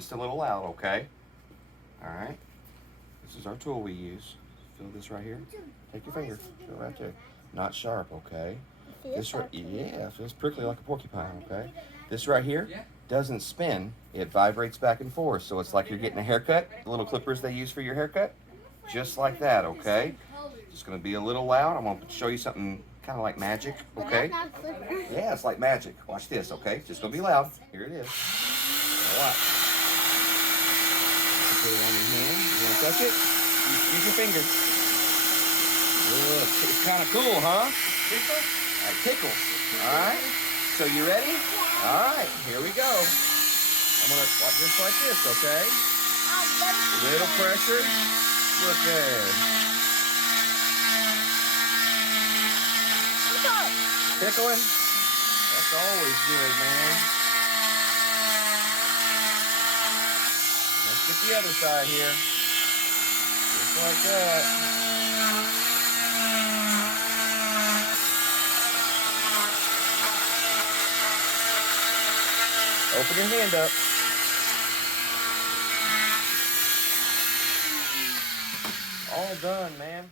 just a little loud, okay? All right. This is our tool we use. Feel this right here? Take your finger. Feel right there. Not sharp, okay? This right, yeah, it feels prickly like a porcupine, okay? This right here doesn't spin. It vibrates back and forth, so it's like you're getting a haircut. The little clippers they use for your haircut. Just like that, okay? Just gonna be a little loud. I'm gonna show you something kind of like magic, okay? Yeah, it's like magic. Watch this, okay? Just gonna be loud. Here it is. Now watch. Put it on your hand. You wanna touch it? Use your finger. Look, it's kind of cool, huh? That tickles. All right. So you ready? All right. Here we go. I'm gonna watch just like this, okay? Little pressure. Look there. Tickling. That's always good, man. Let's get the other side here. Just like that. Open your hand up. All done, man.